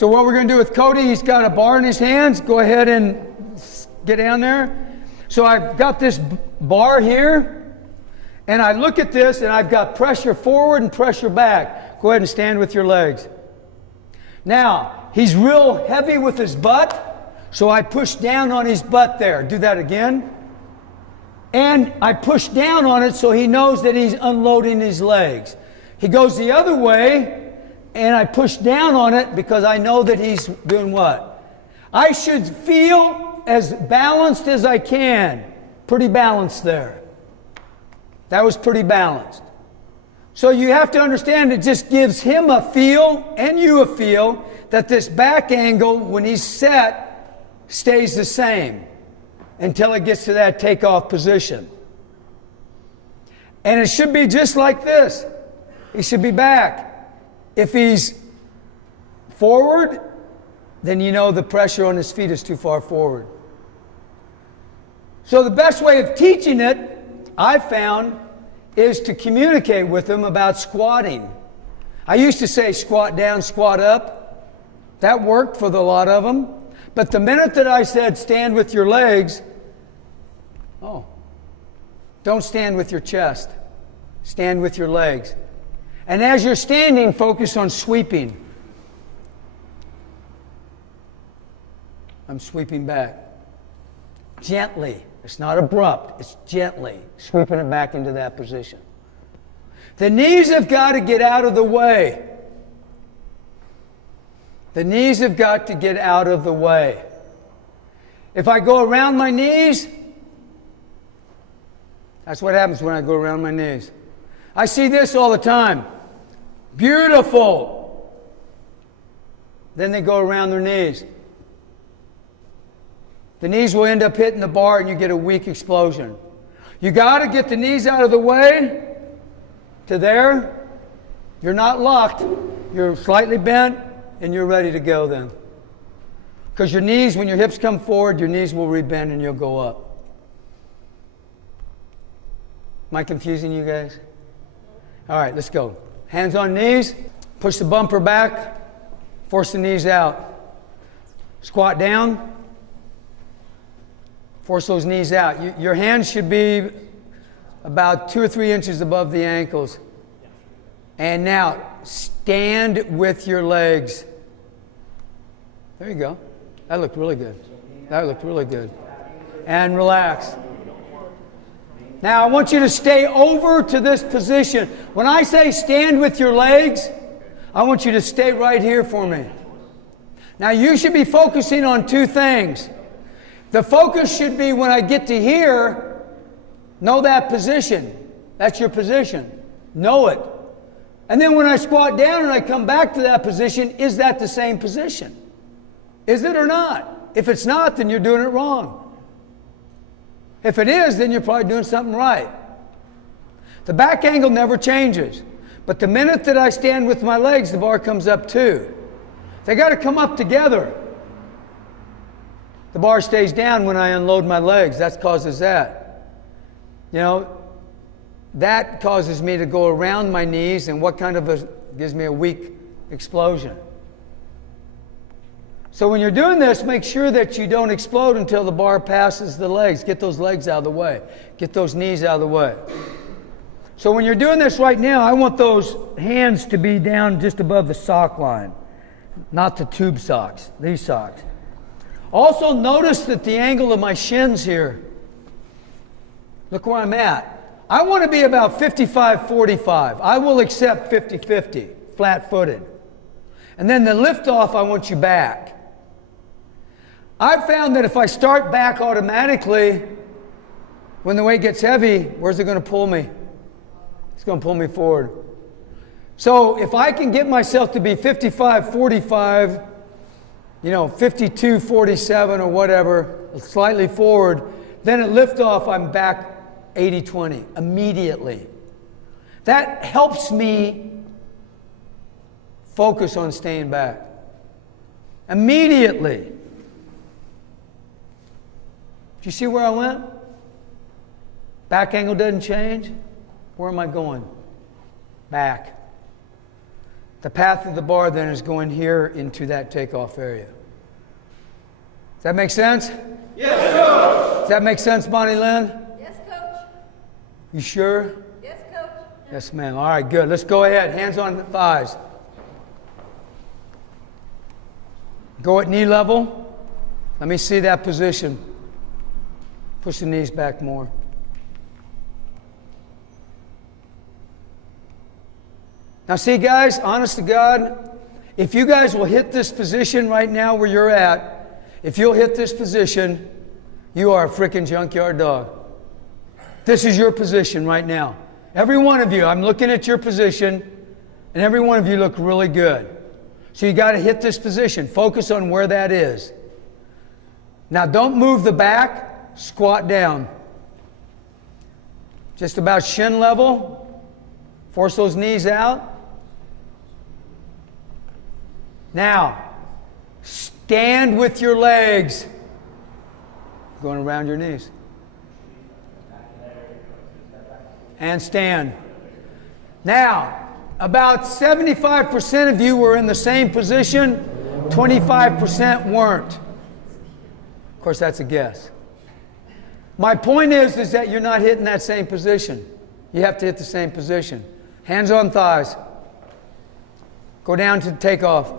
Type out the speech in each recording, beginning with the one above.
So what we're going to do with Cody, he's got a bar in his hands. Go ahead and get down there. So I've got this bar here, and I look at this, and I've got pressure forward and pressure back. Go ahead and stand with your legs. Now, he's real heavy with his butt, so I push down on his butt there. Do that again. And I push down on it so he knows that he's unloading his legs. He goes the other way, and I push down on it because I know that he's doing what? I should feel as balanced as I can. Pretty balanced there. That was pretty balanced. So you have to understand it just gives him a feel and you a feel that this back angle, when he's set, stays the same until it gets to that takeoff position. And it should be just like this. He should be back. If he's forward, then you know the pressure on his feet is too far forward. So the best way of teaching it, I've found, is to communicate with them about squatting. I used to say squat down, squat up. That worked for a lot of them. But the minute that I said stand with your legs, don't stand with your chest. Stand with your legs. And as you're standing, focus on sweeping. I'm sweeping back. Gently. It's not abrupt. It's gently. Sweeping it back into that position. The knees have got to get out of the way. The knees have got to get out of the way. If I go around my knees, that's what happens when I go around my knees. I see this all the time. Beautiful. Then they go around their knees. The knees will end up hitting the bar and you get a weak explosion. You got to get the knees out of the way to there. You're not locked. You're slightly bent and you're ready to go then. Because your knees, when your hips come forward, your knees will rebend and you'll go up. Am I confusing you guys? All right, let's go. Hands on knees. Push the bumper back. Force the knees out. Squat down. Force those knees out. Your hands should be about 2 or 3 inches above the ankles. And now, stand with your legs. There you go. That looked really good. That looked really good. And relax. Now, I want you to stay over to this position. When I say stand with your legs, I want you to stay right here for me. Now, you should be focusing on 2 things. The focus should be when I get to here, know that position. That's your position. Know it. And then when I squat down and I come back to that position, is that the same position? Is it or not? If it's not, then you're doing it wrong. If it is, then you're probably doing something right. The back angle never changes. But the minute that I stand with my legs, the bar comes up too. They got to come up together. The bar stays down when I unload my legs. That causes that. You know, that causes me to go around my knees, and what kind of gives me a weak explosion. So when you're doing this, make sure that you don't explode until the bar passes the legs. Get those legs out of the way. Get those knees out of the way. So when you're doing this right now, I want those hands to be down just above the sock line, not the tube socks, these socks. Also notice that the angle of my shins here, look where I'm at. I want to be about 55-45. I will accept 50-50, flat-footed. And then the lift-off, I want you back. I've found that if I start back automatically, when the weight gets heavy, where's it going to pull me? It's going to pull me forward. So if I can get myself to be 55-45, 52-47 or whatever, slightly forward, then at liftoff, I'm back 80-20 immediately. That helps me focus on staying back. Immediately. Do you see where I went? Back angle doesn't change. Where am I going? Back. The path of the bar then is going here into that takeoff area. Does that make sense? Yes, Coach. Does that make sense, Bonnie Lynn? Yes, Coach. You sure? Yes, Coach. Yes, ma'am. All right, good. Let's go ahead. Hands on the thighs. Go at knee level. Let me see that position. Push the knees back more. Now see, guys, honest to God, if you guys will hit this position right now where you're at, if you'll hit this position, you are a freaking junkyard dog. This is your position right now. Every one of you, I'm looking at your position, and every one of you look really good. So you got to hit this position. Focus on where that is. Now don't move the back, squat down. Just about shin level. Force those knees out. Now, stand with your legs going around your knees. And stand. Now, about 75% of you were in the same position, 25% weren't. Of course, that's a guess. My point is that you're not hitting that same position. You have to hit the same position. Hands on thighs. Go down to the takeoff.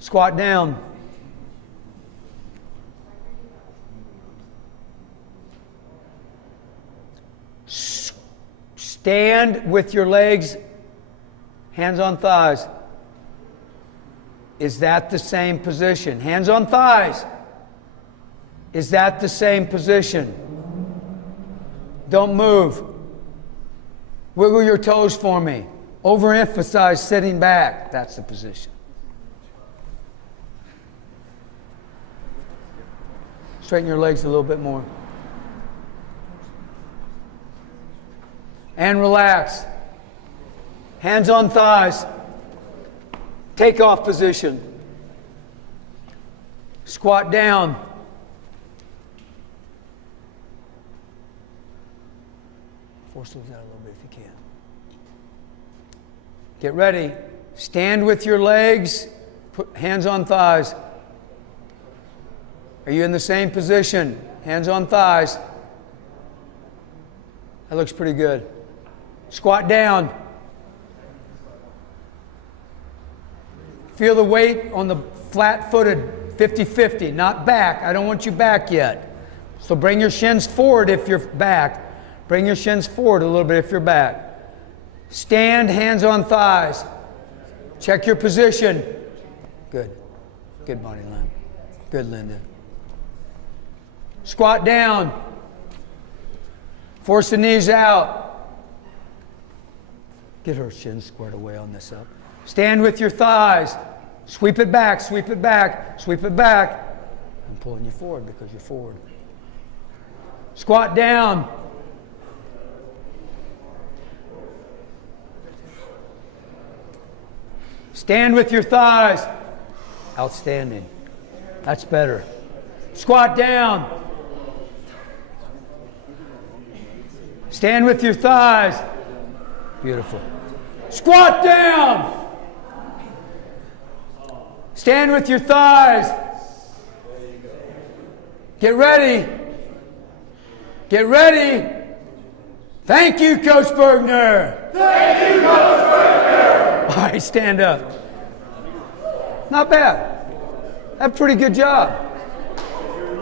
Squat down. Stand with your legs, hands on thighs. Is that the same position? Hands on thighs. Is that the same position? Don't move. Wiggle your toes for me. Overemphasize sitting back. That's the position. Straighten your legs a little bit more. And relax. Hands on thighs. Takeoff position. Squat down. Force those out a little bit if you can. Get ready. Stand with your legs. Put hands on thighs. Are you in the same position? Hands on thighs. That looks pretty good. Squat down. Feel the weight on the flat-footed 50-50, not back. I don't want you back yet. So bring your shins forward if you're back. Bring your shins forward a little bit if you're back. Stand, hands on thighs. Check your position. Good. Good, Bonnie Lynn. Good, Linda. Squat down. Force the knees out. Get her shins squared away on this up. Stand with your thighs. Sweep it back, sweep it back, sweep it back. I'm pulling you forward because you're forward. Squat down. Stand with your thighs. Outstanding. That's better. Squat down. Stand with your thighs. Beautiful. Squat down. Stand with your thighs. Get ready. Get ready. Thank you, Coach Bergner. Thank you, Coach Bergner. All right, stand up. Not bad. That's a pretty good job.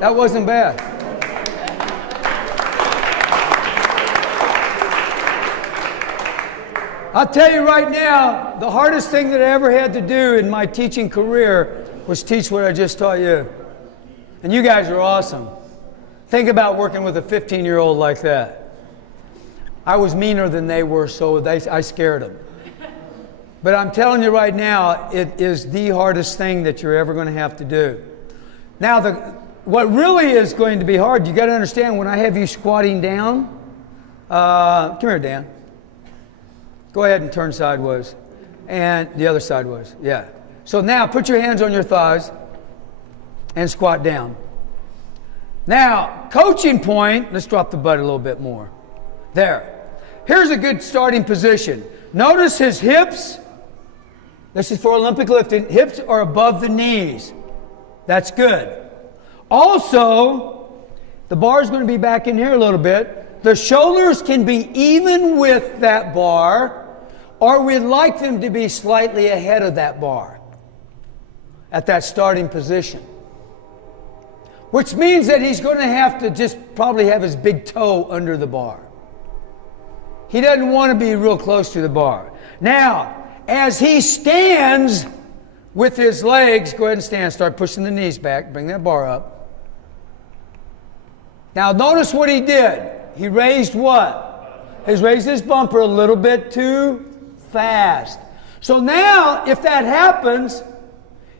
That wasn't bad. I'll tell you right now, the hardest thing that I ever had to do in my teaching career was teach what I just taught you. And you guys are awesome. Think about working with a 15-year-old like that. I was meaner than they were, so I scared them. But I'm telling you right now, it is the hardest thing that you're ever going to have to do. Now, what really is going to be hard, you got to understand, when I have you squatting down, come here, Dan. Go ahead and turn sideways. And the other sideways. Yeah. So now put your hands on your thighs and squat down. Now, coaching point, let's drop the butt a little bit more. There. Here's a good starting position. Notice his hips This is for Olympic lifting. Hips are above the knees. That's good. Also, the bar is going to be back in here a little bit. The shoulders can be even with that bar, or we'd like them to be slightly ahead of that bar at that starting position. Which means that he's going to have to just probably have his big toe under the bar. He doesn't want to be real close to the bar. Now, as he stands with his legs, go ahead and stand. Start pushing the knees back. Bring that bar up. Now, notice what he did. He raised what? He's raised his bumper a little bit too fast. So now, if that happens,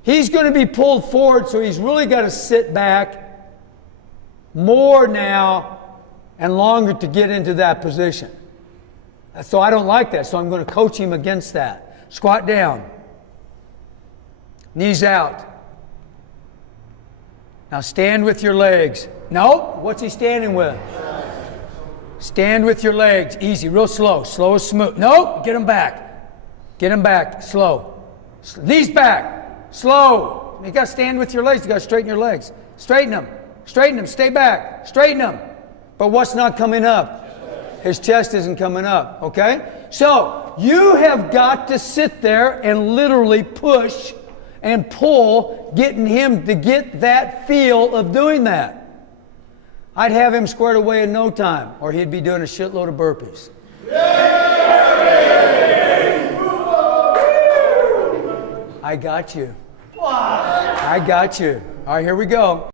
he's going to be pulled forward, so he's really got to sit back more now and longer to get into that position. So I don't like that, so I'm going to coach him against that. Squat down. Knees out. Now stand with your legs. No, what's he standing with? Stand with your legs. Easy, real slow. Slow as smooth. No, get him back. Get him back. Slow. Knees back. Slow. You got to stand with your legs. You got to straighten your legs. Straighten them. Straighten them. Stay back. Straighten them. But what's not coming up? His chest isn't coming up. Okay? So you have got to sit there and literally push and pull, getting him to get that feel of doing that. I'd have him squared away in no time, or he'd be doing a shitload of burpees. I got you. I got you. All right, here we go.